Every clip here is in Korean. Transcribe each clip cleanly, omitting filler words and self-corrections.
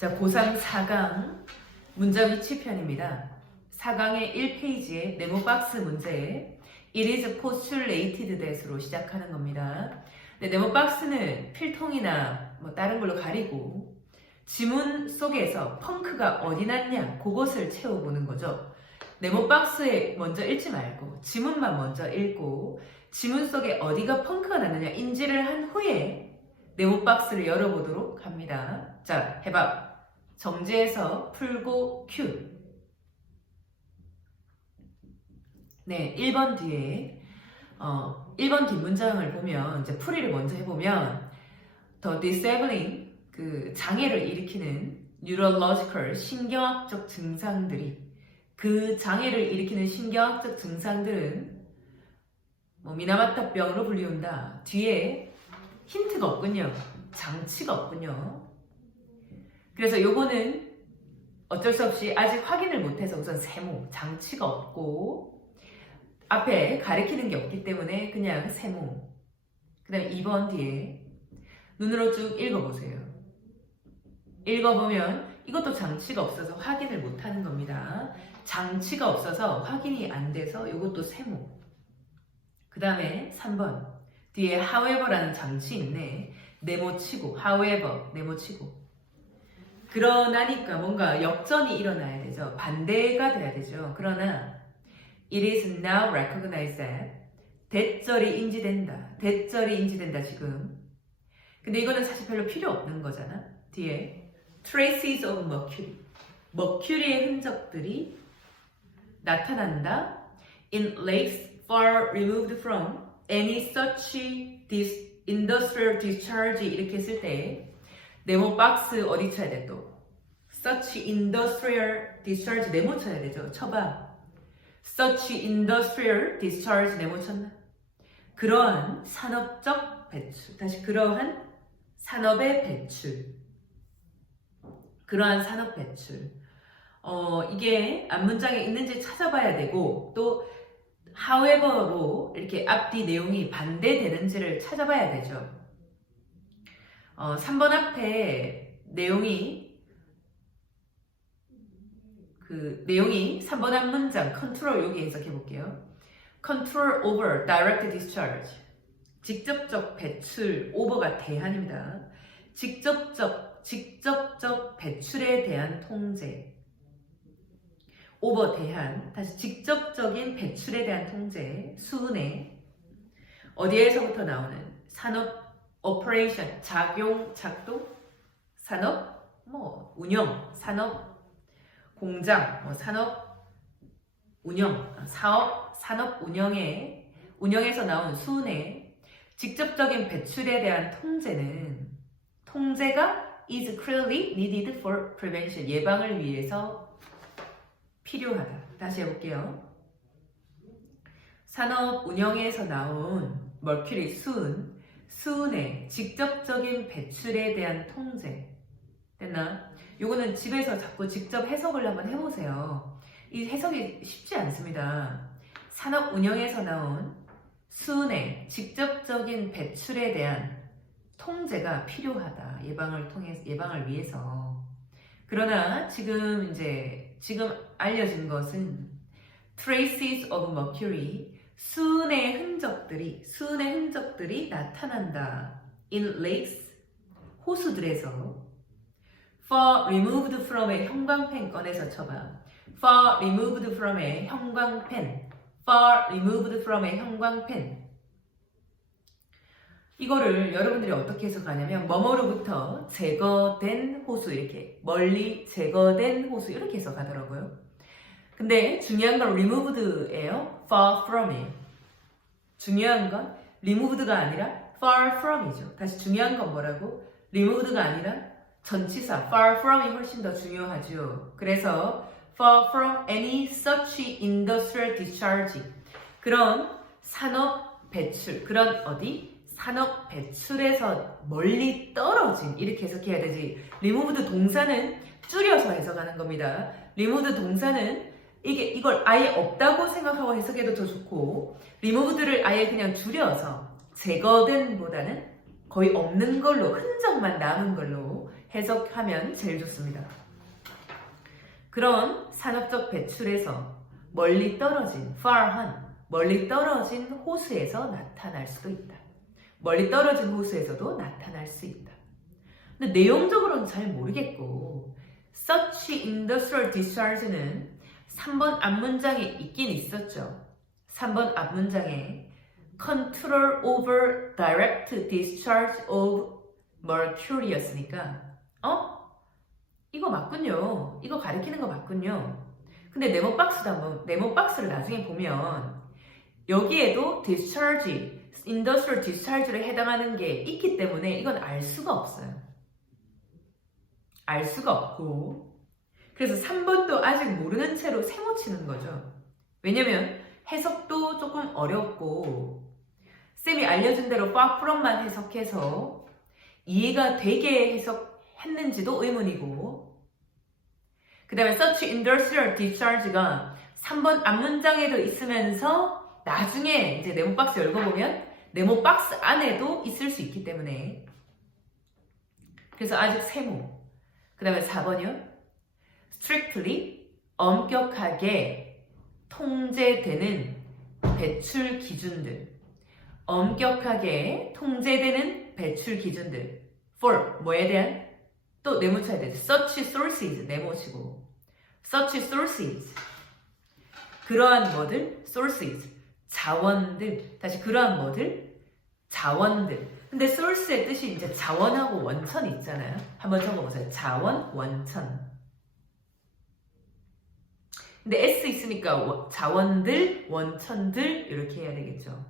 자, 고3 4강 문장 위치 편입니다. 4강의 1페이지에 네모 박스 문제 It is postulated that으로 시작하는 겁니다. 네모 박스는 필통이나 뭐 다른 걸로 가리고 지문 속에서 펑크가 어디 났냐 그것을 채워보는 거죠. 네모 박스에 먼저 읽지 말고 지문만 먼저 읽고 지문 속에 어디가 펑크가 났느냐 인지를 한 후에 네모 박스를 열어보도록 합니다. 자, 해봐. 정지해서 풀고 큐. 네, 1번 뒤에 1번 뒷문장을 보면 이제 풀이를 먼저 해보면 The disabling 그 장애를 일으키는 neurological 신경학적 증상들이 그 장애를 일으키는 신경학적 증상들은 뭐 미나마타병으로 불리운다. 뒤에 힌트가 없군요. 장치가 없군요. 그래서 요거는 어쩔 수 없이 아직 확인을 못해서 우선 세모, 장치가 없고 앞에 가리키는 게 없기 때문에 그냥 세모. 그 다음에 2번 뒤에 눈으로 쭉 읽어보세요. 읽어보면 이것도 장치가 없어서 확인을 못하는 겁니다. 장치가 없어서 확인이 안 돼서 이것도 세모. 그 다음에 3번 뒤에 however라는 장치 있네. 네모치고 however 네모치고 그러나니까 뭔가 역전이 일어나야 되죠. 반대가 돼야 되죠. 그러나 it is now recognized that 대절이 인지된다. 대절이 인지된다 지금. 근데 이거는 사실 별로 필요 없는 거잖아. 뒤에 traces of mercury 머큐리의 흔적들이 나타난다. in lakes far removed from any such industrial discharge 이렇게 했을 때 네모 박스 어디 쳐야 돼 또? such industrial discharge 네모 쳐야 되죠. 쳐봐. such industrial discharge 네모 쳤나? 그러한 산업적 배출. 다시 그러한 산업의 배출. 그러한 산업 배출. 이게 앞문장에 있는지 찾아봐야 되고 또 however로 이렇게 앞뒤 내용이 반대되는지를 찾아봐야 되죠. 3번 앞에 내용이 3번 앞 문장 컨트롤 여기 해석해 볼게요. control over direct discharge 직접적 배출 오버가 대한입니다. 직접적 배출에 대한 통제 오버 대한 다시 직접적인 배출에 대한 통제 수은에 어디에서부터 나오는 산업 오퍼레이션 작용 작동 산업 운영 산업 공장 산업 운영 산업 운영에서 나온 수은의 직접적인 배출에 대한 통제가 is clearly needed for prevention 예방을 위해서 필요하다. 다시 해볼게요. 산업 운영에서 나온 머큐리 수은의 직접적인 배출에 대한 통제 됐나? 요거는 집에서 자꾸 직접 해석을 한번 해보세요. 이 해석이 쉽지 않습니다. 산업 운영에서 나온 수은의 직접적인 배출에 대한 통제가 필요하다. 예방을 위해서. 그러나 지금 알려진 것은 traces of mercury 수은의 흔적들이 나타난다. in lakes 호수들에서 far removed from의 형광펜 꺼내서 쳐봐. far removed from의 형광펜 이거를 여러분들이 어떻게 해석하냐면 뭐뭐로부터 제거된 호수 이렇게 멀리 제거된 호수 이렇게 해석하더라고요. 근데 중요한 건 removed예요. far from이에요. 중요한 건 removed가 아니라 far from이죠. 다시 중요한 건 뭐라고? removed가 아니라 전치사 far from이 훨씬 더 중요하죠. 그래서 far from any such industrial discharge 그런 산업 배출 산업 배출에서 멀리 떨어진 이렇게 해석해야 되지. removed 동사는 줄여서 해석하는 겁니다. removed 동사는 이걸 아예 없다고 생각하고 해석해도 더 좋고 removed를 아예 그냥 줄여서 제거된 보다는 거의 없는 걸로 흔적만 남은 걸로 해석하면 제일 좋습니다. 그런 산업적 배출에서 멀리 떨어진, far한, 멀리 떨어진 호수에서 나타날 수도 있다. 멀리 떨어진 호수에서도 나타날 수 있다. 근데 내용적으로는 잘 모르겠고 such industrial discharge는 3번 앞문장에 있긴 있었죠. 3번 앞문장에 control over direct discharge of mercury였으니까 이거 맞군요. 이거 가리키는 거 맞군요. 근데 네모 박스를 나중에 보면 여기에도 discharge, industrial discharge에 해당하는 게 있기 때문에 이건 알 수가 없어요. 알 수가 없고 그래서 3번도 아직 모르는 채로 세모치는 거죠. 왜냐면 해석도 조금 어렵고 쌤이 알려준 대로 far from만 해석해서 이해가 되게 해석했는지도 의문이고 그 다음에 such industrial discharge가 3번 앞문장에도 있으면서 나중에 이제 네모 박스 열어보면 네모 박스 안에도 있을 수 있기 때문에 그래서 아직 세모. 그 다음에 4번이요. strictly, 엄격하게 통제되는 배출 기준들. 엄격하게 통제되는 배출 기준들. for, 뭐에 대한? 또 네모 쳐야 돼. such sources, 네모치고. such sources. 그러한 뭐들? sources. 자원들. 다시 그러한 뭐들? 자원들. 근데 source의 뜻이 이제 자원하고 원천이 있잖아요. 한번 적어보세요. 자원, 원천. 근데 S 있으니까 자원들, 원천들 이렇게 해야 되겠죠.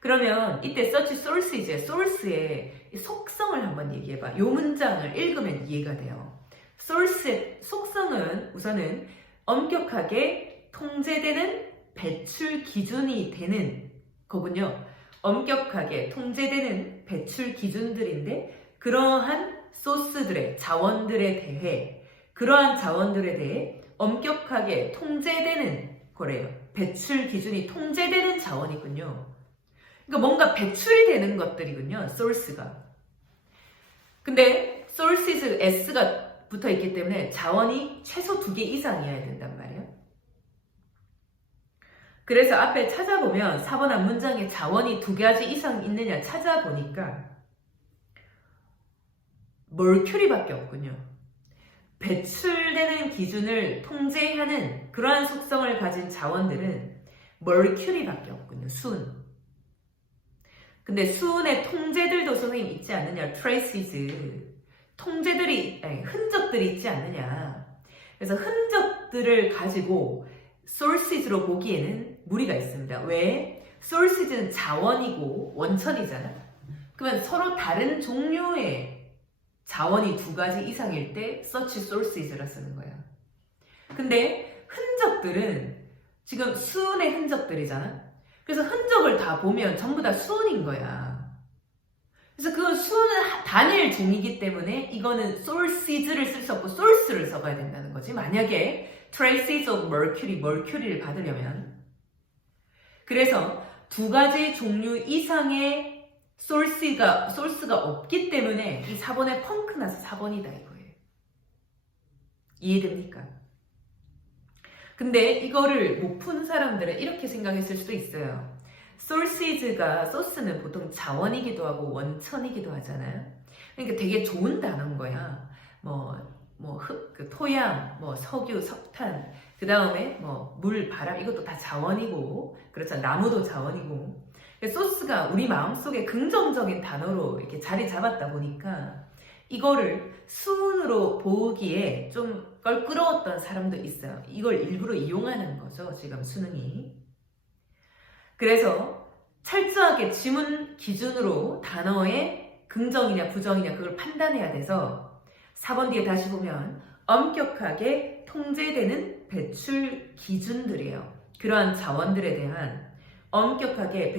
그러면 이때 such sources의 source의 속성을 한번 얘기해봐. 이 문장을 읽으면 이해가 돼요. source의 속성은 우선은 엄격하게 통제되는 배출 기준이 되는 거군요. 엄격하게 통제되는 배출 기준들인데 그러한 소스들의 자원들에 대해 그러한 자원들에 대해 엄격하게 통제되는 거래요. 배출 기준이 통제되는 자원이군요. 그러니까 뭔가 배출이 되는 것들이군요. source가. 근데 sources S가 붙어 있기 때문에 자원이 최소 2개 이상이어야 된단 말이에요. 그래서 앞에 찾아보면 4번 앞 문장에 자원이 2가지 이상 있느냐 찾아보니까 mercury밖에 없군요. 배출되는 기준을 통제하는 그러한 속성을 가진 자원들은 mercury밖에 없군요. 수은. 근데 수은의 통제들도 선생님 있지 않느냐. traces. 통제들이, 흔적들이 있지 않느냐. 그래서 흔적들을 가지고 sources로 보기에는 무리가 있습니다. 왜? sources는 자원이고 원천이잖아. 그러면 서로 다른 종류의 자원이 2가지 이상일 때 such sources라 쓰는 거예요. 근데 흔적들은 지금 수은의 흔적들이잖아. 그래서 흔적을 다 보면 전부 다 수은인 거야. 그래서 그건 수은은 단일 종이기 때문에 이거는 sources를 쓸 수 없고 source를 써봐야 된다는 거지. 만약에 traces of mercury를 받으려면. 그래서 2가지 종류 이상의 source가 없기 때문에 이 4번에 펑크 나서 4번이다 이거예요. 이해됩니까? 근데 이거를 못 푼 사람들은 이렇게 생각했을 수도 있어요. source는 보통 자원이기도 하고 원천이기도 하잖아요. 그러니까 되게 좋은 단어인 거야. 토양, 석유, 석탄, 그 다음에 물, 바람 이것도 다 자원이고 그렇잖아. 나무도 자원이고. 소스가 우리 마음속에 긍정적인 단어로 이렇게 자리 잡았다 보니까 이거를 수은으로 보기에 좀 껄끄러웠던 사람도 있어요. 이걸 일부러 이용하는 거죠. 지금 수능이. 그래서 철저하게 지문 기준으로 단어의 긍정이냐 부정이냐 그걸 판단해야 돼서 4번 뒤에 다시 보면 엄격하게 통제되는 배출 기준들이에요. 그러한 자원들에 대한 엄격하게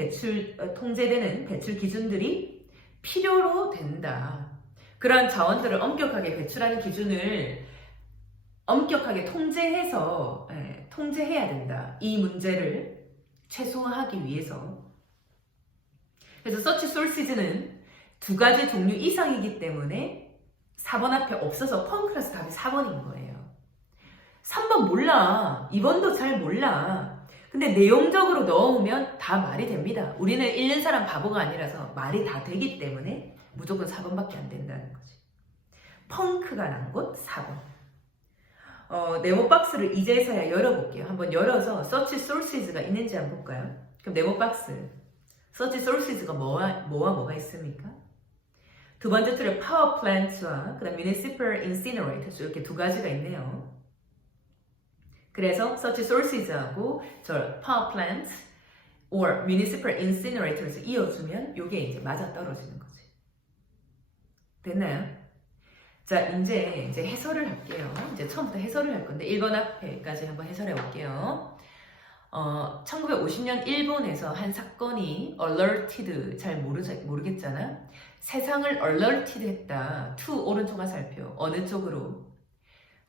통제되는 배출 기준들이 필요로 된다. 그러한 자원들을 엄격하게 배출하는 기준을 엄격하게 통제해야 된다. 이 문제를 최소화하기 위해서. 그래서 such sources는 두 가지 종류 이상이기 때문에 4번 앞에 없어서 펑크라서 답이 4번인 거예요. 3번 몰라. 2번도 잘 몰라. 근데 내용적으로 넣어오면 다 말이 됩니다. 우리는 읽는 사람 바보가 아니라서 말이 다 되기 때문에 무조건 4번밖에 안 된다는 거지. 펑크가 난 곳 4번. 네모 박스를 이제서야 열어볼게요. 한번 열어서 search sources가 있는지 한번 볼까요? 그럼 네모 박스 search sources가 뭐가 있습니까? 두 번째 줄에 power plants와 그다음 municipal incinerators 이렇게 두 가지가 있네요. 그래서 search sources하고 저 power plants or municipal incinerators 이어주면 이게 이제 맞아 떨어지는 거지. 됐나요? 자, 이제 해설을 할게요. 이제 처음부터 해설을 할 건데 1번 앞에까지 한번 해설해 볼게요. 1950년 일본에서 한 사건이 alerted 잘 모르겠잖아. 세상을 alerted 했다. to 오른쪽 화살표 어느 쪽으로?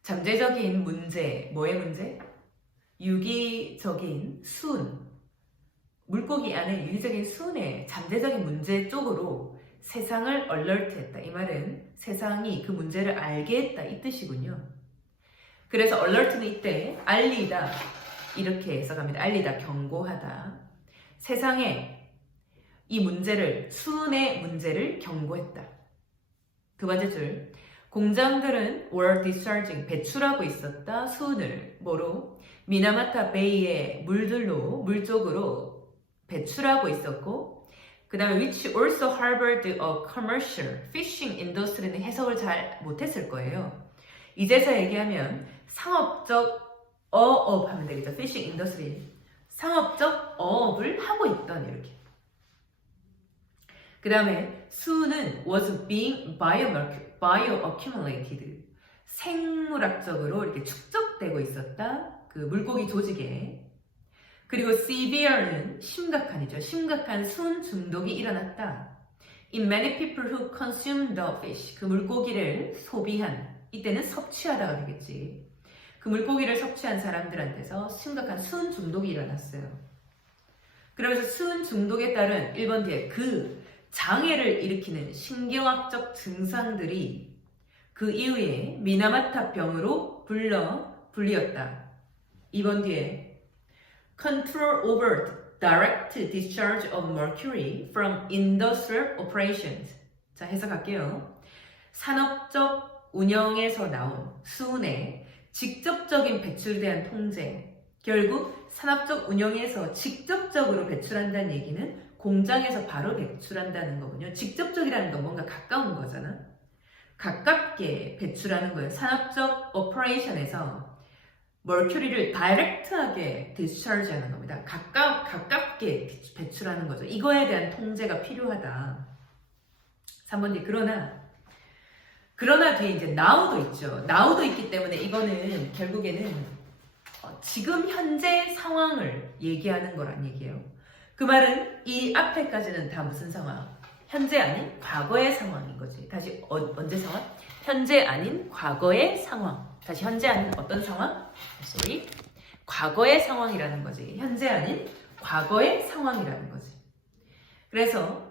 잠재적인 문제, 뭐의 문제? 유기적인 순, 물고기 안에 유기적인 순의 잠재적인 문제 쪽으로 세상을 alert했다. 이 말은 세상이 그 문제를 알게 했다 이 뜻이군요. 그래서 alert는 이때 알리다 이렇게 해석합니다. 알리다, 경고하다. 세상에 이 문제를, 순의 문제를 경고했다. 두 번째 줄, 공장들은 were discharging, 배출하고 있었다. 순을 뭐로? 미나마타 베이의 물 쪽으로 배출하고 있었고, 그 다음에 which also harbored a commercial fishing industry는 해석을 잘 못했을 거예요. 이제서 얘기하면 상업적 어업 하면 되겠죠. fishing industry. 상업적 어업을 하고 있던 이렇게. 그 다음에 수는 was being bioaccumulated. 생물학적으로 이렇게 축적되고 있었다. 그 물고기 조직에. 그리고 severe는 심각한이죠. 심각한 순 중독이 일어났다. In many people who consumed the fish. 그 물고기를 소비한. 이때는 섭취하다가 되겠지. 그 물고기를 섭취한 사람들한테서 심각한 순 중독이 일어났어요. 그러면서 순 중독에 따른 1번 뒤에 그 장애를 일으키는 신경학적 증상들이 그 이후에 미나마타 병으로 불리었다. 2번 뒤에 Control over direct discharge of mercury from industrial operations. 자, 해석할게요. 산업적 운영에서 나온 수은의 직접적인 배출에 대한 통제. 결국 산업적 운영에서 직접적으로 배출한다는 얘기는 공장에서 바로 배출한다는 거군요. 직접적이라는 건 뭔가 가까운 거잖아. 가깝게 배출하는 거예요. 산업적 오퍼레이션에서 머큐리를 다이렉트하게 디스차지하는 겁니다. 가깝게 배출하는 거죠. 이거에 대한 통제가 필요하다. 3번 뒤 그러나 뒤에 이제 now도 있죠. now도 있기 때문에 이거는 결국에는 지금 현재 상황을 얘기하는 거란 얘기예요. 그 말은 이 앞에까지는 다 무슨 상황? 현재 아닌 과거의 상황인 거지. 다시 언제 상황? 현재 아닌 과거의 상황. 다시 현재 아닌 어떤 상황? 과거의 상황이라는 거지. 현재 아닌 과거의 상황이라는 거지. 그래서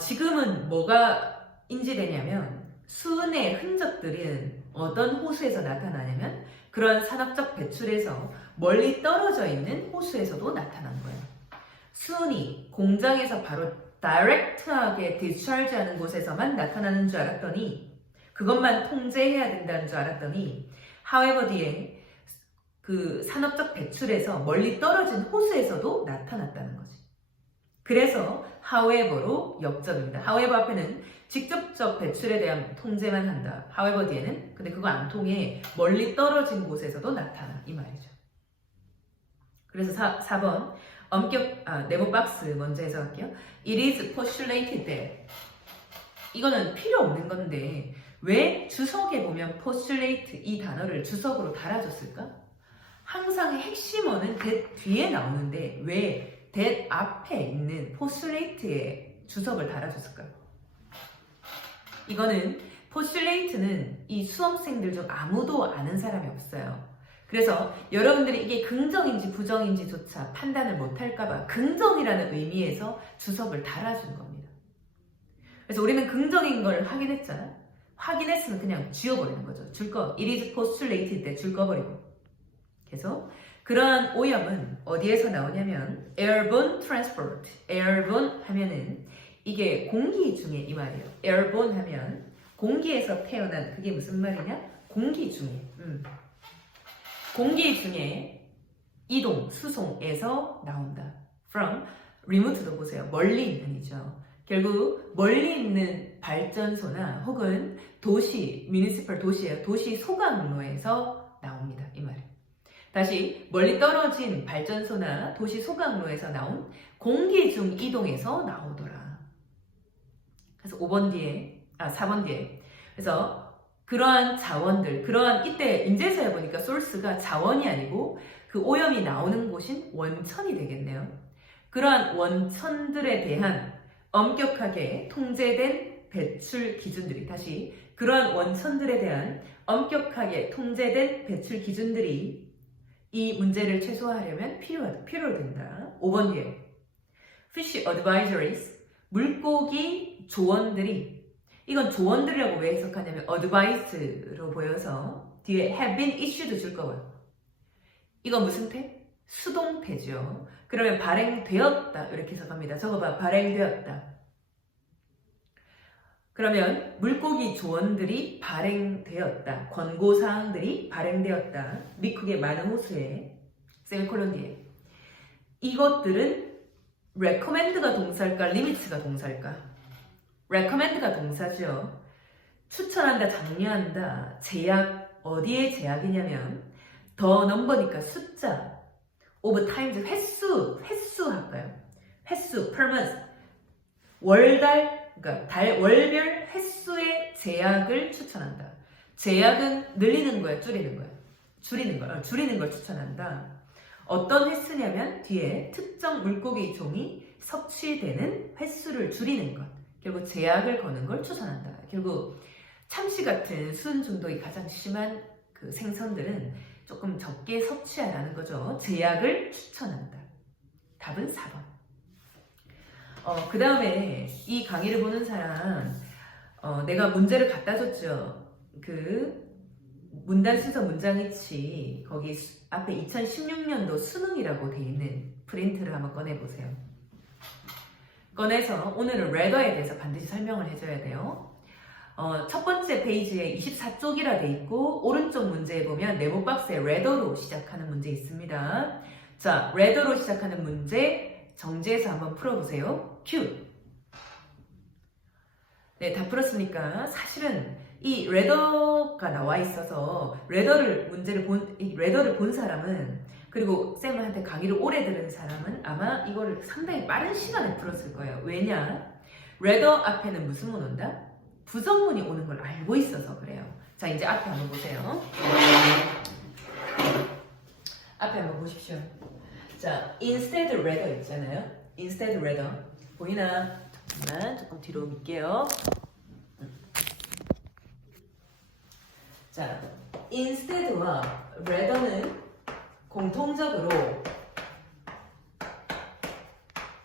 지금은 뭐가 인지되냐면 수은의 흔적들은 어떤 호수에서 나타나냐면 그런 산업적 배출에서 멀리 떨어져 있는 호수에서도 나타난 거예요. 수은이 공장에서 바로 다이렉트하게 디스차지하는 곳에서만 나타나는 줄 알았더니 그것만 통제해야 된다는 줄 알았더니 however 뒤에 그 산업적 배출에서 멀리 떨어진 호수에서도 나타났다는 거지. 그래서 however로 역접입니다. however 앞에는 직접적 배출에 대한 통제만 한다. however 뒤에는 근데 그거 안 통해 멀리 떨어진 곳에서도 나타나 이 말이죠. 그래서 4번 네모 박스 먼저 해석할게요. It is postulated that 이거는 필요 없는 건데 왜 주석에 보면 postulate 이 단어를 주석으로 달아줬을까? 항상 핵심어는 that 뒤에 나오는데 왜 that 앞에 있는 postulate에 주석을 달아줬을까요? 이거는 postulate는 이 수험생들 중 아무도 아는 사람이 없어요. 그래서 여러분들이 이게 긍정인지 부정인지조차 판단을 못할까봐 긍정이라는 의미에서 주석을 달아준 겁니다. 그래서 우리는 긍정인 걸 확인했잖아. 확인했으면 그냥 지워버리는 거죠. 줄 거. It is postulated 때 줄 꺼버리고. 계속. 그러한 오염은 어디에서 나오냐면 airborne transport. airborne 하면은 이게 공기 중에 이 말이에요. airborne 하면 공기에서 태어난 그게 무슨 말이냐? 공기 중에. 공기 중에 이동, 수송에서 나온다. from remote도 보세요. 멀리 있는이죠. 결국 멀리 있는 발전소나 혹은 도시, municipal 도시예요. 도시 소각로에서 나옵니다. 이 말은. 다시 멀리 떨어진 발전소나 도시 소각로에서 나온 공기 중 이동에서 나오더라. 그래서 4번 뒤에. 그래서 그러한 자원들, 그러한 이때 인제서야 보니까 소스가 자원이 아니고 그 오염이 나오는 곳인 원천이 되겠네요. 그러한 원천들에 대한 엄격하게 통제된 배출 기준들이 다시 그러한 원천들에 대한 엄격하게 통제된 배출 기준들이 이 문제를 최소화하려면 필요된다. 5번 뒤에 Fish Advisories 물고기 조언들이 이건 조언들이라고 왜 해석하냐면 advice로 보여서 뒤에 have been issued 줄 거고요. 이건 무슨 태? 수동태죠. 그러면 발행되었다 이렇게 해석합니다. 저거 봐. 발행되었다. 그러면 물고기 조언들이 발행되었다. 권고사항들이 발행되었다. 미국의 많은 호수에 셀콜론 뒤에 이것들은 recommend가 동사일까? limit가 동사일까? recommend가 동사죠. 추천한다, 장려한다. 제약, 어디에 제약이냐면 더 넘버니까 숫자 of times 횟수 할까요? 횟수 per month 월달 그러니까 월별 횟수의 제약을 추천한다. 제약은 늘리는 거야, 줄이는 거야? 줄이는 걸 추천한다. 어떤 횟수냐면 뒤에 특정 물고기 종이 섭취되는 횟수를 줄이는 것. 결국 제약을 거는 걸 추천한다. 결국 참치 같은 수은 중독이 가장 심한 그 생선들은 조금 적게 섭취하라는 거죠. 제약을 추천한다. 답은 4번. 그 다음에 이 강의를 보는 사람, 내가 문제를 갖다 줬죠. 그 문단 순서 문장 위치 거기 앞에 2016년도 수능이라고 돼 있는 프린트를 한번 꺼내보세요. 꺼내서 오늘은 레더에 대해서 반드시 설명을 해줘야 돼요. 첫 번째 페이지에 24쪽이라 돼 있고 오른쪽 문제에 보면 네모 박스에 레더로 시작하는 문제 있습니다. 자, 레더로 시작하는 문제 정지해서 한번 풀어보세요. 큐. 네, 다 풀었으니까 사실은 이 레더가 나와 있어서 레더를 본 사람은 그리고 쌤한테 강의를 오래 들은 사람은 아마 이거를 상당히 빠른 시간에 풀었을 거예요. 왜냐? 레더 앞에는 무슨 문 온다? 부정문이 오는 걸 알고 있어서 그래요. 자, 이제 앞에 한번 보세요. 앞에 한번 보십시오. 자, instead rather 있잖아요. instead rather 보이나? 잠깐만 조금 뒤로 밀게요. 자, instead와 rather는 공통적으로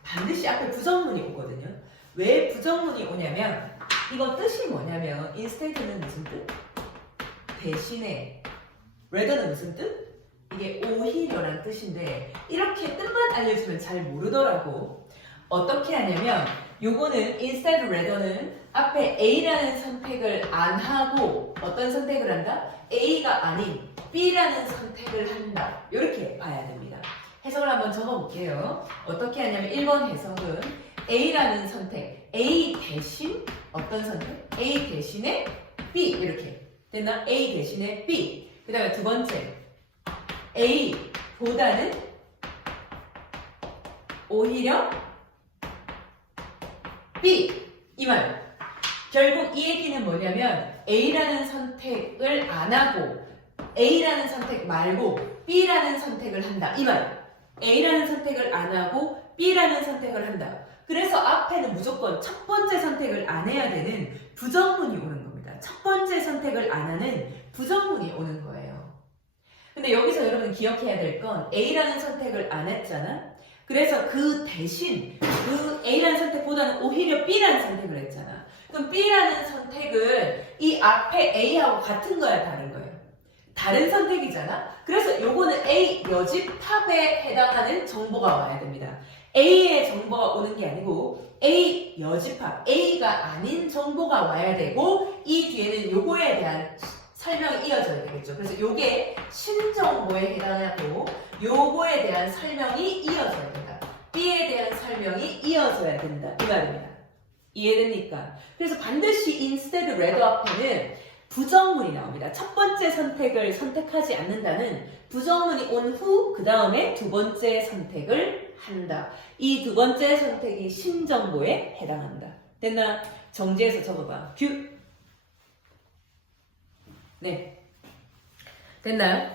반드시 앞에 부정문이 오거든요. 왜 부정문이 오냐면 이거 뜻이 뭐냐면 instead는 무슨 뜻? 대신에 rather는 무슨 뜻? 이게 오히려란 뜻인데 이렇게 뜻만 알려주면 잘 모르더라고. 어떻게 하냐면 요거는 instead rather는 앞에 A라는 선택을 안 하고 어떤 선택을 한다? A가 아닌 B라는 선택을 한다. 이렇게 봐야 됩니다. 해석을 한번 적어볼게요. 어떻게 하냐면 1번 해석은 A라는 선택, A 대신 어떤 선택? A 대신에 B 이렇게 됐나? A 대신에 B. 그 다음에 두 번째 A보다는 오히려 B 이 말. 결국 이 얘기는 뭐냐면 A라는 선택을 안 하고 A라는 선택 말고 B라는 선택을 한다. 이 말. A라는 선택을 안 하고 B라는 선택을 한다. 그래서 앞에는 무조건 첫 번째 선택을 안 해야 되는 부정문이 오는 겁니다. 첫 번째 선택을 안 하는 부정문이 오는 거예요. 근데 여기서 여러분 기억해야 될 건 A라는 선택을 안 했잖아. 그래서 그 대신 그 A라는 선택보다는 오히려 B라는 선택을 했잖아. 그럼 B라는 선택은 이 앞에 A하고 같은 거야, 다른 거예요? 다른 선택이잖아? 그래서 요거는 A 여집합에 해당하는 정보가 와야 됩니다. A의 정보가 오는 게 아니고 A 여집합, A가 아닌 정보가 와야 되고 이 뒤에는 요거에 대한 설명이 이어져야 되겠죠. 그래서 요게 신정보에 해당하고 요거에 대한 설명이 이어져야 된다. B에 대한 설명이 이어져야 된다. 이 말입니다. 이해됩니까? 그래서 반드시 instead rather 앞에는 부정문이 나옵니다. 첫 번째 선택을 선택하지 않는다는 부정문이 온 후 그 다음에 두 번째 선택을 한다. 이 두 번째 선택이 신정보에 해당한다. 됐나? 정지해서 적어봐. 뷰. 네. 됐나요?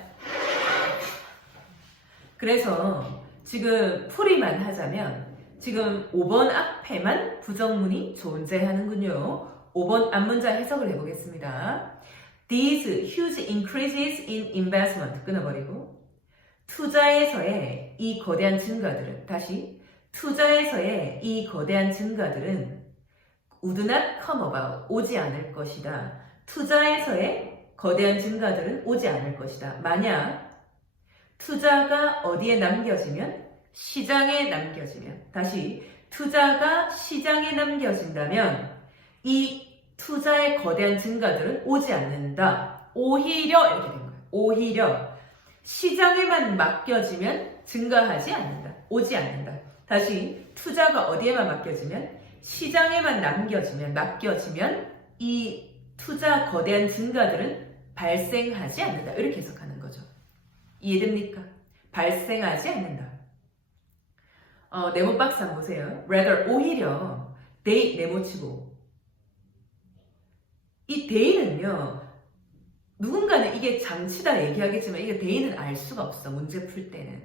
그래서 지금 풀이만 하자면 지금 5번 앞에만 부정문이 존재하는군요. 5번 앞문자 해석을 해보겠습니다. These huge increases in investment 끊어버리고 투자에서의 이 거대한 증가들은 다시 투자에서의 이 거대한 증가들은 would not come about 오지 않을 것이다. 투자에서의 거대한 증가들은 오지 않을 것이다. 만약 투자가 어디에 남겨지면 시장에 남겨지면 다시 투자가 시장에 남겨진다면 이 투자의 거대한 증가들은 오지 않는다. 오히려 이렇게 된 거예요. 오히려 시장에만 맡겨지면 증가하지 않는다. 오지 않는다. 다시 투자가 어디에만 맡겨지면 시장에만 맡겨지면 이 투자 거대한 증가들은 발생하지 않는다. 이렇게 해석하는 거죠. 이해됩니까? 발생하지 않는다. 네모 박스 한번 보세요. rather 오히려 they 네모치고 이 they는요 누군가는 이게 장치다 얘기하겠지만 이게 they는 알 수가 없어. 문제 풀 때는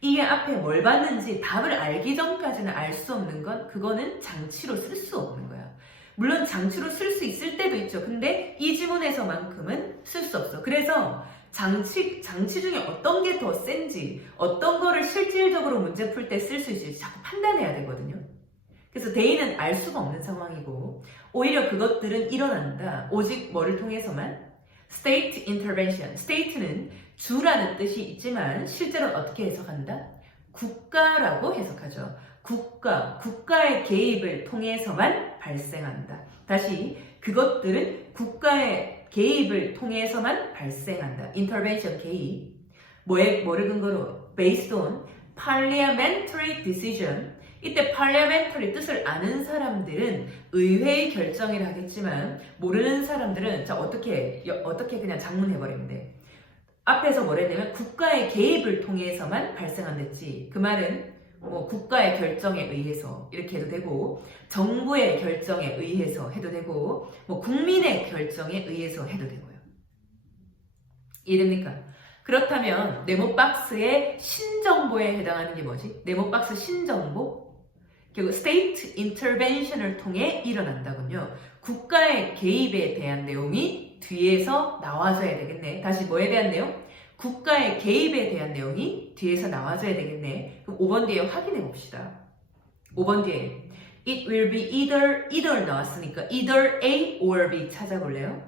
이게 앞에 뭘 받는지 답을 알기 전까지는 알 수 없는 건 그거는 장치로 쓸 수 없는 거야. 물론 장치로 쓸 수 있을 때도 있죠. 근데 이 지문에서만큼은 쓸 수 없어. 그래서 장치 중에 어떤 게 더 센지 어떤 거를 실질적으로 문제 풀 때 쓸 수 있을지 자꾸 판단해야 되거든요. 그래서 they는 알 수가 없는 상황이고 오히려 그것들은 일어난다. 오직 뭐를 통해서만? state intervention. state는 주라는 뜻이 있지만 실제로는 어떻게 해석한다? 국가라고 해석하죠. 국가의 개입을 통해서만 발생한다. 다시 그것들은 국가의 개입을 통해서만 발생한다. intervention 개입. 뭐를 근거로? based on parliamentary decision. 이때 parliamentary 뜻을 아는 사람들은 의회의 결정을 하겠지만 모르는 사람들은 자 어떻게 그냥 장문해버리면 돼. 앞에서 뭐랬냐면 국가의 개입을 통해서만 발생한댔지. 그 말은 뭐 국가의 결정에 의해서 이렇게 해도 되고 정부의 결정에 의해서 해도 되고 뭐 국민의 결정에 의해서 해도 되고요. 이해됩니까? 그렇다면 네모박스의 신정보에 해당하는 게 뭐지? 네모박스 신정보? 결국 state intervention을 통해 일어난다군요. 국가의 개입에 대한 내용이 뒤에서 나와줘야 되겠네. 다시 뭐에 대한 내용? 국가의 개입에 대한 내용이 뒤에서 나와줘야 되겠네. 그럼 5번 뒤에 확인해 봅시다. 5번 뒤에 It will be either 나왔으니까 either A or B 찾아볼래요?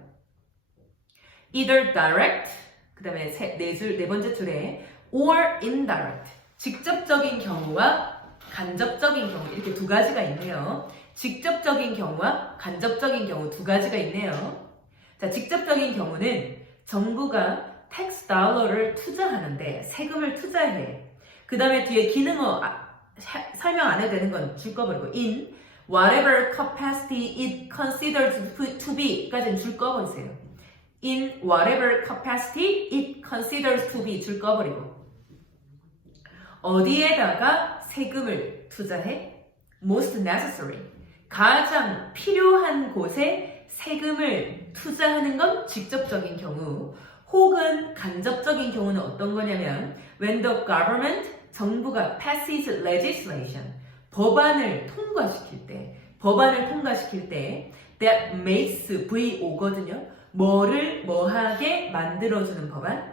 Either direct 그 다음에 네 번째 줄에 or indirect 직접적인 경우와 간접적인 경우 이렇게 두 가지가 있네요. 직접적인 경우와 간접적인 경우 두 가지가 있네요. 자, 직접적인 경우는 정부가 텍스 달러를 투자하는데 세금을 투자해. 그 다음에 뒤에 기능어 설명 안 해도 되는 건 줄 거 버리고 in whatever capacity it considers to be 까지는 줄 거 버리세요. in whatever capacity it considers to be 줄 거 버리고 어디에다가 세금을 투자해? most necessary 가장 필요한 곳에 세금을 투자하는 건 직접적인 경우 혹은 간접적인 경우는 어떤 거냐면 when the government 정부가 passes legislation 법안을 통과시킬 때 that makes VO거든요. 뭐하게 만들어주는 법안?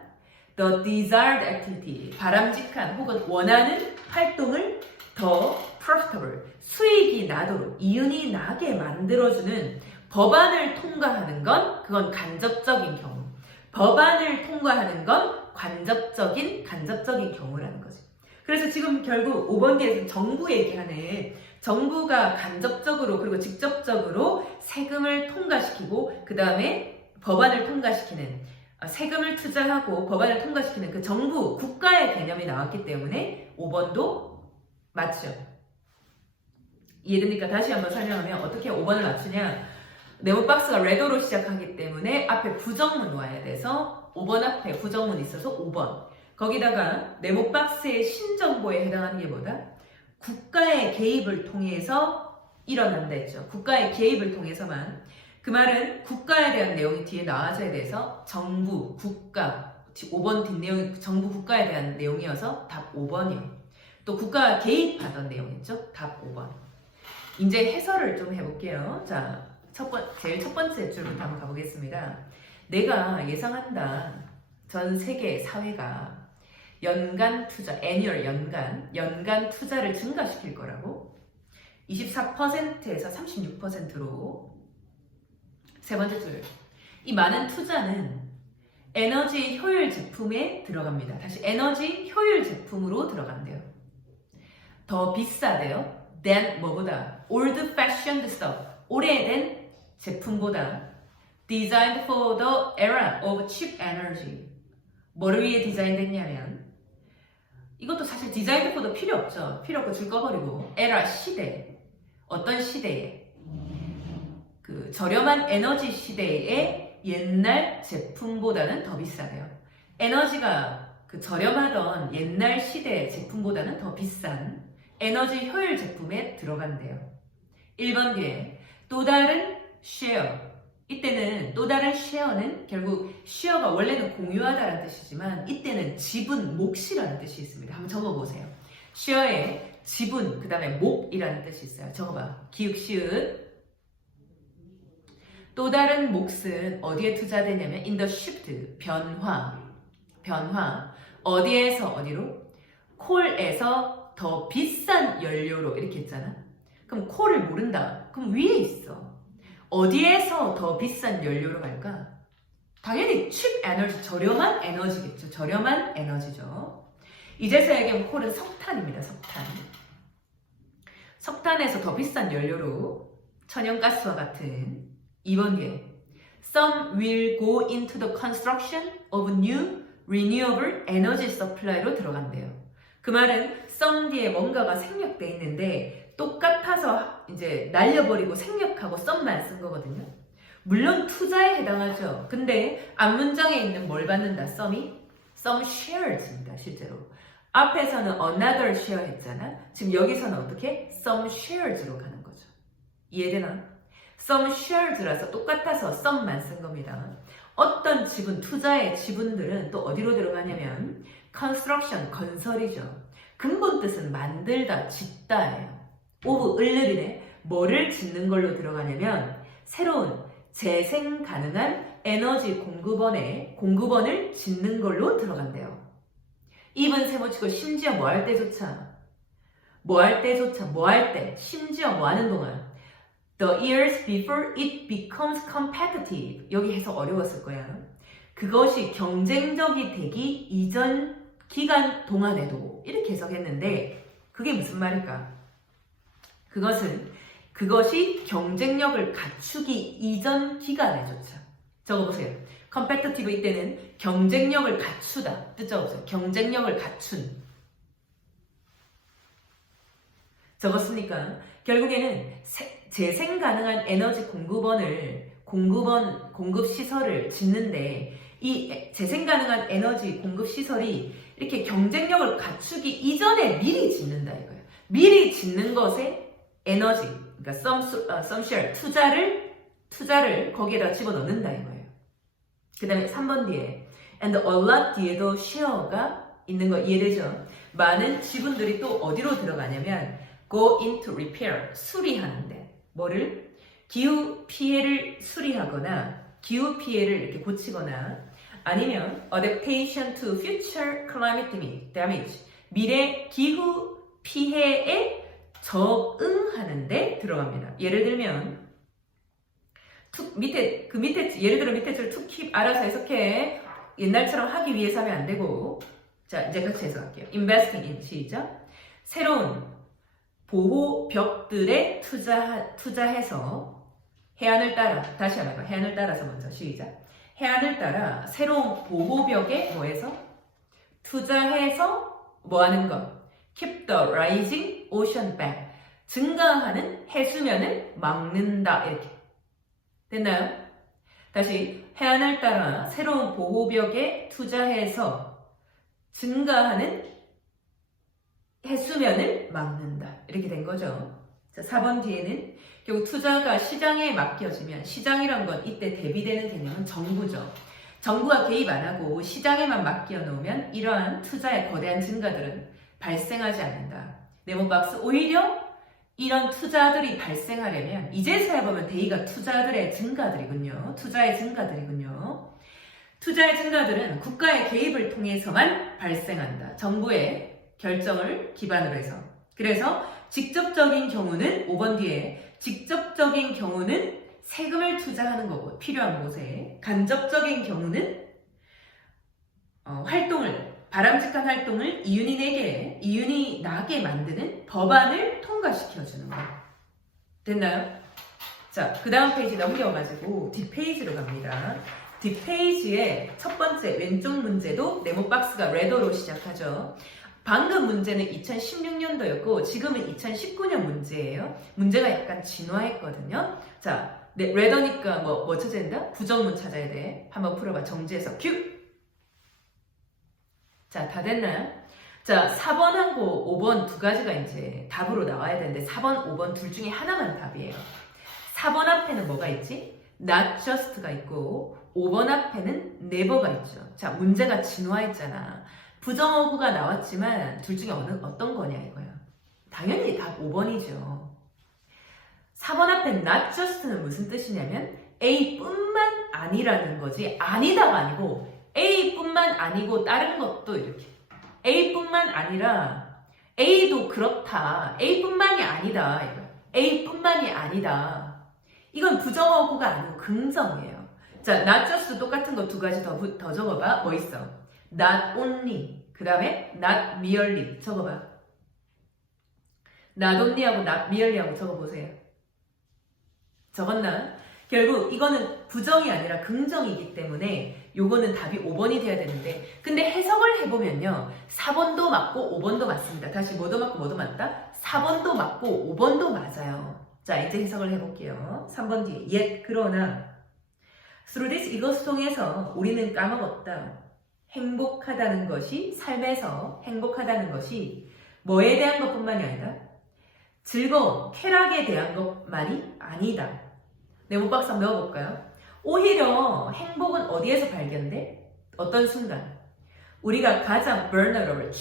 The desired activity 바람직한 혹은 원하는 활동을 더 profitable, 수익이 나도록 이윤이 나게 만들어주는 법안을 통과하는 건 그건 간접적인 경우, 법안을 통과하는 건 간접적인 경우라는 거지. 그래서 지금 결국 5번 뒤에서 정부 얘기하네. 정부가 간접적으로 그리고 직접적으로 세금을 통과시키고 그 다음에 법안을 통과시키는, 세금을 투자하고 법안을 통과시키는 그 정부, 국가의 개념이 나왔기 때문에 5번도 맞죠. 이해되니까 다시 한번 설명하면 어떻게 5번을 맞추냐. 네모 박스가 레더로 시작하기 때문에 앞에 부정문 와야 돼서 5번 앞에 부정문이 있어서 5번. 거기다가 네모 박스의 신정보에 해당하는 게 뭐다? 국가의 개입을 통해서 일어난다 했죠. 국가의 개입을 통해서만. 그 말은 국가에 대한 내용이 뒤에 나와줘야 돼서 정부, 국가, 5번 뒷내용이 정부, 국가에 대한 내용이어서 답 5번이요. 또 국가가 개입하던 내용이죠. 답 5번. 이제 해설을 좀 해볼게요. 자, 제일 첫 번째 줄부터 한번 가보겠습니다. 내가 예상한다. 전 세계 사회가 연간 투자, annual 연간 투자를 증가시킬 거라고. 24%에서 36%로. 세 번째 줄. 이 많은 투자는 에너지 효율 제품에 들어갑니다. 다시 에너지 효율 제품으로 들어간대요. 더 비싸대요. than 뭐보다? old fashioned stuff. 오래된 제품보다 designed for the era of cheap energy. 뭐를 위해 디자인됐냐면 이것도 사실 디자인드 코드 필요 없죠. 필요 없고 줄 꺼버리고 에라 시대, 어떤 시대에 그 저렴한 에너지 시대의 옛날 제품보다는 더 비싸대요. 에너지가 그 저렴하던 옛날 시대 제품보다는 더 비싼 에너지 효율 제품에 들어간대요. 1번 뒤에 또 다른 쉐어. 이때는 또 다른 쉐어는 결국 쉐어가 원래는 공유하다라는 뜻이지만 이때는 지분, 몫이라는 뜻이 있습니다. 한번 적어보세요. 쉐어에 지분, 그 다음에 몫이라는 뜻이 있어요. 적어봐. 기읍, 시읒. 또 다른 몫은 어디에 투자되냐면 in the shift, 변화. 어디에서 어디로? 콜에서 더 비싼 연료로 이렇게 했잖아. 그럼 콜을 모른다. 그럼 위에 있어. 어디에서 더 비싼 연료로 갈까? 당연히 cheap 에너지, 저렴한 에너지겠죠. 저렴한 에너지죠. 이제서야 얘기하면 콜은 석탄입니다. 석탄에서 더 비싼 연료로 천연가스와 같은 2번 뒤에 Some will go into the construction of new renewable energy supply로 들어간대요. 그 말은 some 뒤에 뭔가가 생략돼 있는데 똑같아서 이제 날려버리고 생략하고 썸만 쓴 거거든요. 물론 투자에 해당하죠. 근데 앞문장에 있는 뭘 받는다? 썸이? some shares입니다. 실제로. 앞에서는 another share 했잖아. 지금 여기서는 어떻게? some shares로 가는 거죠. 이해되나? some shares라서 똑같아서 썸만 쓴 겁니다. 어떤 지분, 투자의 지분들은 또 어디로 들어가냐면 construction, 건설이죠. 근본 뜻은 만들다, 짓다예요. of 을르리네. 뭐를 짓는 걸로 들어가냐면 새로운 재생 가능한 에너지 공급원을 짓는 걸로 들어간대요. 입은 세모치고 심지어 뭐 할 때조차 심지어 뭐 하는 동안 The years before it becomes competitive. 여기 해석 어려웠을 거야. 그것이 경쟁적이 되기 이전 기간 동안에도 이렇게 해석했는데 그게 무슨 말일까? 그것이 경쟁력을 갖추기 이전 기간에조차. 적어보세요. competitive 이때는 경쟁력을 갖추다. 뜻 적어보세요. 경쟁력을 갖춘. 적었으니까 결국에는 재생 가능한 에너지 공급시설을 짓는데 이 재생 가능한 에너지 공급시설이 이렇게 경쟁력을 갖추기 이전에 미리 짓는다 이거예요. 미리 짓는 것에 에너지, 그러니까 some share, 투자를 거기에다 집어넣는다 이거예요. 그 다음에 3번 뒤에 and a lot 뒤에도 share가 있는 거 이해되죠? 많은 지분들이 또 어디로 들어가냐면 go into repair, 수리하는데 뭐를? 기후 피해를 수리하거나 기후 피해를 이렇게 고치거나 아니면 adaptation to future climate damage, 미래 기후 피해에 적응하는데 들어갑니다. 예를 들면 예를 들어 밑에 줄 to keep 알아서 해석해. 옛날처럼 하기 위해서 하면 안 되고. 자, 이제 같이 해석할게요. investing in 시작. 새로운 보호벽들에 투자해서 해안을 따라 다시 한번 해안을 따라서 먼저 시작. 해안을 따라 새로운 보호벽에 뭐해서 투자해서 뭐 하는 것? keep the rising ocean back. 증가하는 해수면을 막는다. 이렇게. 됐나요? 다시 해안을 따라 새로운 보호벽에 투자해서 증가하는 해수면을 막는다. 이렇게 된 거죠. 자, 4번 뒤에는 결국 투자가 시장에 맡겨지면 시장이란 건 이때 대비되는 개념은 정부죠. 정부가 개입 안 하고 시장에만 맡겨놓으면 이러한 투자의 거대한 증가들은 발생하지 않는다. 네모박스 오히려 이런 투자들이 발생하려면 이제서야 보면 대의가 투자의 증가들이군요. 투자의 증가들은 국가의 개입을 통해서만 발생한다. 정부의 결정을 기반으로 해서. 그래서 직접적인 경우는 5번 뒤에 직접적인 경우는 세금을 투자하는 거고 필요한 곳에 간접적인 경우는 바람직한 활동을 이윤이 나게 만드는 법안을 통과시켜주는 거. 됐나요? 자, 그 다음 페이지 넘겨가지고 뒷페이지로 갑니다. 뒷페이지의 첫 번째 왼쪽 문제도 네모박스가 레더로 시작하죠. 방금 문제는 2016년도였고 지금은 2019년 문제예요. 문제가 약간 진화했거든요. 자, 레더니까 뭐 찾아야 된다? 부정문 찾아야 돼. 한번 풀어봐. 정지해서 큐! 자, 다 됐나요? 자, 4번하고 5번 두 가지가 이제 답으로 나와야 되는데 4번, 5번 둘 중에 하나만 답이에요. 4번 앞에는 뭐가 있지? not just가 있고 5번 앞에는 never가 있죠. 자, 문제가 진화했잖아. 부정어구가 나왔지만 둘 중에 어떤 거냐 이거야. 당연히 답 5번이죠. 4번 앞에 not just는 무슨 뜻이냐면 A뿐만 아니라는 거지 아니다가 아니고 A뿐만 아니고 다른 것도 이렇게 A뿐만 아니라 A도 그렇다. A뿐만이 아니다. 이거. A뿐만이 아니다. 이건 부정어구가 아니고 긍정이에요. 자, not just 똑같은 거 두 가지 더 적어봐. 뭐 있어? not only 그 다음에 not merely 적어봐. not only하고 not merely하고 적어보세요. 적었나? 결국 이거는 부정이 아니라 긍정이기 때문에 요거는 답이 5번이 돼야 되는데 근데 해석을 해보면요 4번도 맞고 5번도 맞습니다. 다시 뭐도 맞고 뭐도 맞다? 4번도 맞고 5번도 맞아요. 자, 이제 해석을 해볼게요. 3번 뒤에 yet 그러나 through this 이것을 통해서 우리는 까먹었다. 행복하다는 것이 삶에서 행복하다는 것이 뭐에 대한 것뿐만이 아니라 즐거움, 쾌락에 대한 것만이 아니다. 네모박스 한번 넣어볼까요? 오히려 행복은 어디에서 발견돼? 어떤 순간? 우리가 가장 vulnerable,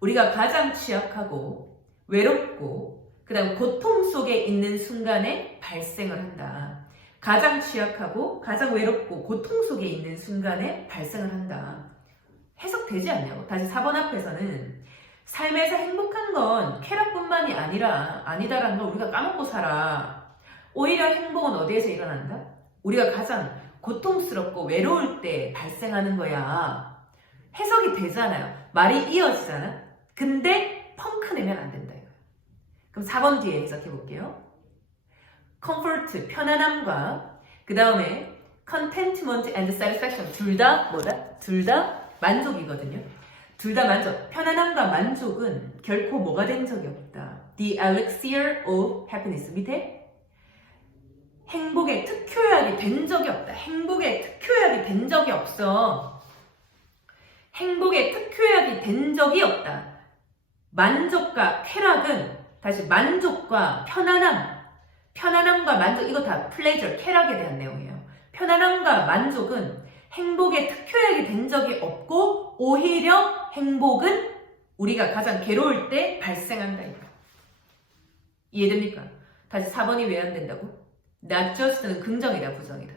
우리가 가장 취약하고 외롭고 그 다음 고통 속에 있는 순간에 발생을 한다. 가장 취약하고 가장 외롭고 고통 속에 있는 순간에 발생을 한다. 해석되지 않냐고. 다시 4번 앞에서는 삶에서 행복한 건 쾌락뿐만이 아니다라는 걸 우리가 까먹고 살아. 오히려 행복은 어디에서 일어난다? 우리가 가장 고통스럽고 외로울 때 발생하는 거야. 해석이 되잖아요. 말이 이어지잖아. 근데 펑크 내면 안 된다. 이거. 그럼 4번 뒤에 해석해 볼게요. comfort, 편안함과 그 다음에 contentment and satisfaction 둘 다 뭐다? 둘 다 만족이거든요. 둘 다 만족. 편안함과 만족은 결코 뭐가 된 적이 없다. The elixir of happiness 밑에 행복의 특효약이 된 적이 없다. 행복의 특효약이 된 적이 없어. 행복의 특효약이 된 적이 없다. 만족과 쾌락은 다시 만족과 편안함과 만족 이거 다 pleasure, 쾌락에 대한 내용이에요. 편안함과 만족은 행복의 특효약이 된 적이 없고 오히려 행복은 우리가 가장 괴로울 때 발생한다. 이거. 이해됩니까? 다시 4번이 왜 안 된다고? not just는 긍정이다, 부정이다.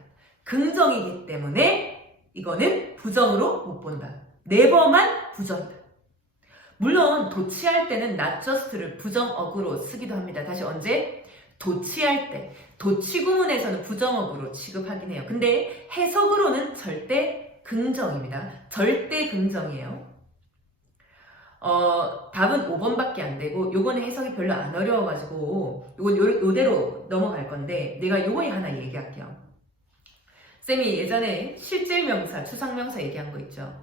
긍정이기 때문에 이거는 부정으로 못 본다. never만 부정이다. 물론 도취할 때는 not just를 부정어구로 쓰기도 합니다. 다시 언제? 도취할 때. 도취구문에서는 부정어구로 취급하긴 해요. 근데 해석으로는 절대 긍정입니다. 절대 긍정이에요. 답은 5번밖에 안 되고 요거는 해석이 별로 안 어려워가지고 요건 요대로 넘어갈 건데 내가 요거 하나 얘기할게요. 쌤이 예전에 실질명사, 추상명사 얘기한 거 있죠.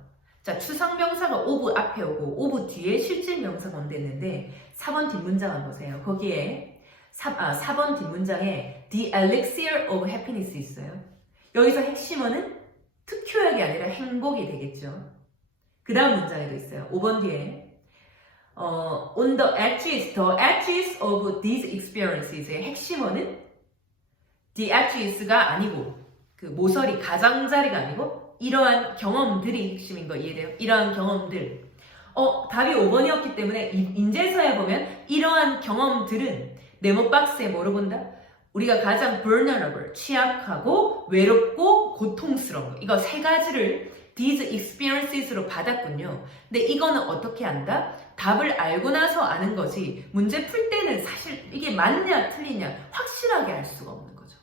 자, 추상명사가 of 앞에 오고 of 뒤에 실질명사가 온댔는데 4번 뒷문장 한번 보세요. 거기에 4번 뒷문장에 The elixir of happiness 있어요. 여기서 핵심어는 특효약이 아니라 행복이 되겠죠. 그 다음 문장에도 있어요. 5번 뒤에 on the edges of these experiences 의 핵심어는 the edges가 아니고 그 모서리 가장자리가 아니고 이러한 경험들이 핵심인 거 이해돼요? 이러한 경험들. 답이 5번이었기 때문에 인재서에 보면 이러한 경험들은 네모박스에 뭐로 본다? 우리가 가장 vulnerable, 취약하고 외롭고 고통스러운 거. 이거 세 가지를 these experiences로 받았군요. 근데 이거는 어떻게 안다? 답을 알고 나서 아는 거지 문제 풀 때는 사실 이게 맞냐 틀리냐 확실하게 알 수가 없는 거죠.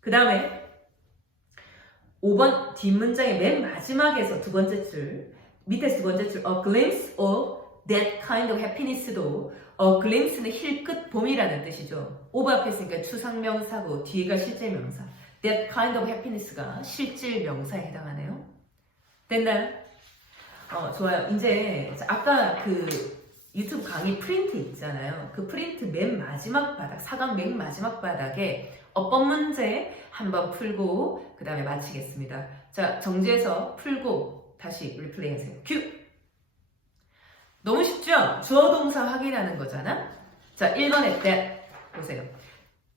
그 다음에 5번 뒷문장의 맨 마지막에서 두 번째 줄 밑에 두 번째 줄 A glimpse of that kind of happiness도 A glimpse는 힐끗 봄이라는 뜻이죠. over 앞에 있으니까 추상명사고 뒤에가 실질명사 that kind of happiness가 실질명사에 해당하네요. 됐나요? 좋아요. 이제 아까 그 유튜브 강의 프린트 있잖아요. 그 프린트 맨 마지막 바닥, 4강 맨 마지막 바닥에 어법 문제 한번 풀고 그 다음에 마치겠습니다. 자, 정지해서 풀고 다시 리플레이 하세요. 큐! 너무 쉽죠? 주어 동사 확인하는 거잖아. 자, 1번에 that 보세요.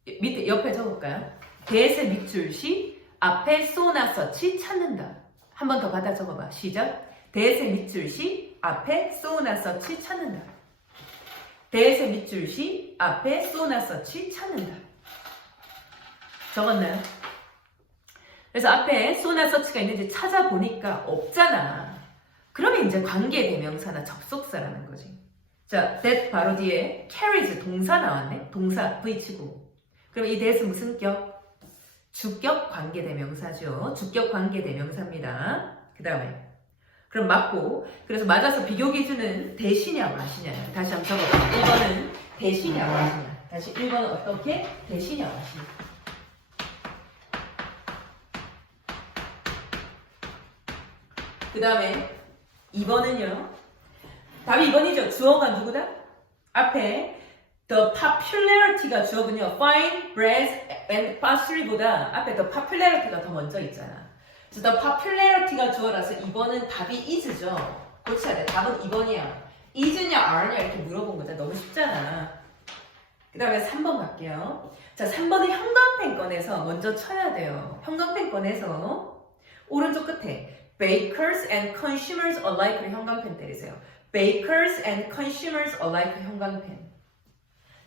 밑에 옆에 적을까요? that의 밑줄시 앞에 쏘나 서치 찾는다. 한 번 더 받아 적어봐. 시작. that의 밑줄시 앞에 쏘나 서치 찾는다. that의 밑줄시 앞에 쏘나 서치 찾는다. 적었나요? 그래서 앞에 쏘나 서치가 있는지 찾아보니까 없잖아. 그러면 이제 관계대명사나 접속사라는 거지. 자, that 바로 뒤에 carries 동사 나왔네. 동사 V치고. 그럼 이 that은 무슨 격? 주격 관계대명사죠. 주격 관계대명사입니다. 그 다음에 그럼 맞고 그래서 맞아서 비교 기준은 대시냐 마시냐. 다시 한번 적어봐. 1번은 대시냐 마시냐. 다시 1번은 어떻게? 대시냐 마시냐. 그 다음에 2번은요. 답이 2번이죠. 주어가 누구다? 앞에 the popularity가 주어군요. fine, bread, and parsley보다 앞에 the popularity가 더 먼저 있잖아. 그래서 the popularity가 주어라서 2번은 답이 is죠. 고쳐야 돼. 답은 2번이야. is냐, are냐 이렇게 물어본 거잖아. 너무 쉽잖아. 그 다음에 3번 갈게요. 자, 3번은 형광펜 꺼내서 먼저 쳐야 돼요. 형광펜 꺼내서 오른쪽 끝에 bakers and consumers alike로 형광펜 때리세요. bakers and consumers alike 형광펜.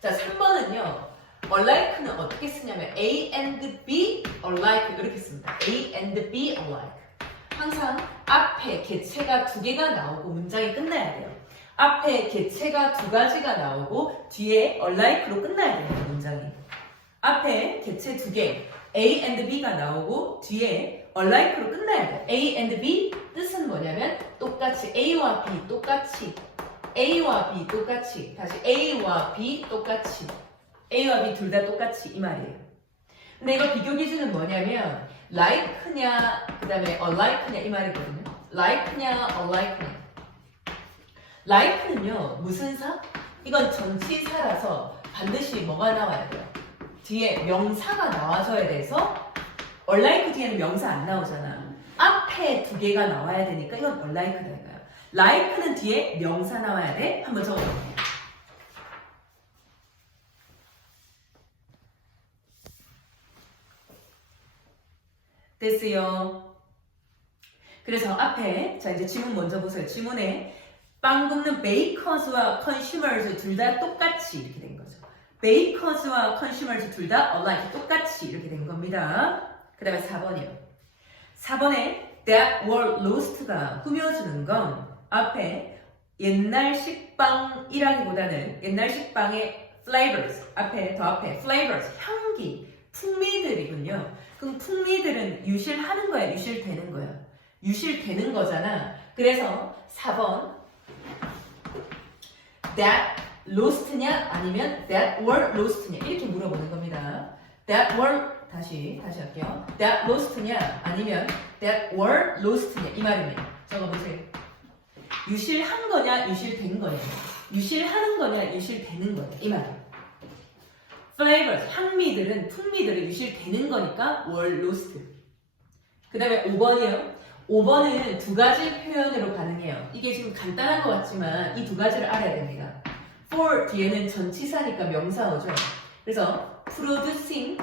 자, 3번은요. alike는 어떻게 쓰냐면 A and B alike 이렇게 씁니다. A and B alike. 항상 앞에 개체가 두 개가 나오고 문장이 끝나야 돼요. 앞에 개체가 두 가지가 나오고 뒤에 alike로 끝나야 돼요. 문장이. 앞에 개체 두 개 A and B가 나오고 뒤에 alike로 끝나야 돼요. A and B 뜻은 뭐냐면 똑같이 A와 B 똑같이 A와 B 똑같이 다시 A와 B 똑같이 A와 B 둘 다 똑같이 이 말이에요. 근데 이거 비교 기준은 뭐냐면 like냐 그 다음에 alike냐 이 말이거든요. like냐 alike냐. like는요 무슨 사? 이건 전치사라서 반드시 뭐가 나와야 돼요? 뒤에 명사가 나와줘야 돼서 alike 뒤에는 명사 안 나오잖아. 앞에 두 개가 나와야 되니까 이건 alike다 이거예요. like는 뒤에 명사 나와야 돼. 한번 적어볼게요. 됐어요. 그래서 앞에 자 이제 지문 먼저 보세요. 지문에 빵 굽는 bakers와 consumers 둘 다 똑같이 이렇게 된 거죠. bakers와 consumers 둘 다 alike 똑같이 이렇게 된 겁니다. 그 다음에 4번이요. 4번에 that word lost가 꾸며주는 건 앞에 옛날식 빵이라기보다는 옛날식 빵의 flavors 앞에 flavors 향기, 풍미들이군요. 그럼 풍미들은 유실하는 거야, 유실되는 거야? 유실되는 거잖아. 그래서 4번 that lost냐 아니면 that were lost냐 이렇게 물어보는 겁니다. that were 다시 할게요. that lost냐 아니면 that were lost냐 이 말입니다. 적어보세요. 유실한 거냐 유실된 거냐 유실하는 거냐 유실되는 거냐 이 말이에요. flavors 향미들은 풍미들은 유실되는 거니까 were lost. 그 다음에 5번이요. 5번은 두 가지 표현으로 가능해요. 이게 지금 간단한 것 같지만 이 두 가지를 알아야 됩니다. for 뒤에는 전치사니까 명사어죠. 그래서 producing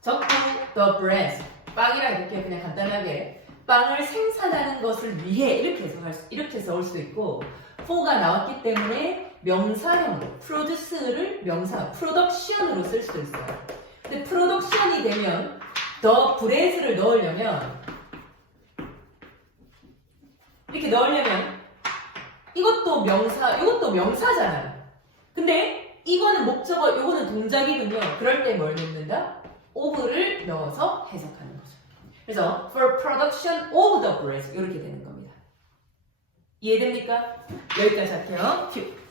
적고 the bread 빵이라 이렇게 그냥 간단하게 빵을 생산하는 것을 위해 이렇게 해서 올 수도 있고 for가 나왔기 때문에 명사형으로 produce를 명사 production으로 쓸 수도 있어요. 근데 production이 되면 the bread를 넣으려면 이렇게 넣으려면 이것도 명사, 이것도 명사잖아요. 근데 이거는 목적어, 이거는 동작이군요. 그럴 때 뭘 넣는다? of를 넣어서 해석하는 거죠. 그래서 for production of the bread 이렇게 되는 겁니다. 이해됩니까? 여기까지 할게요. 큐.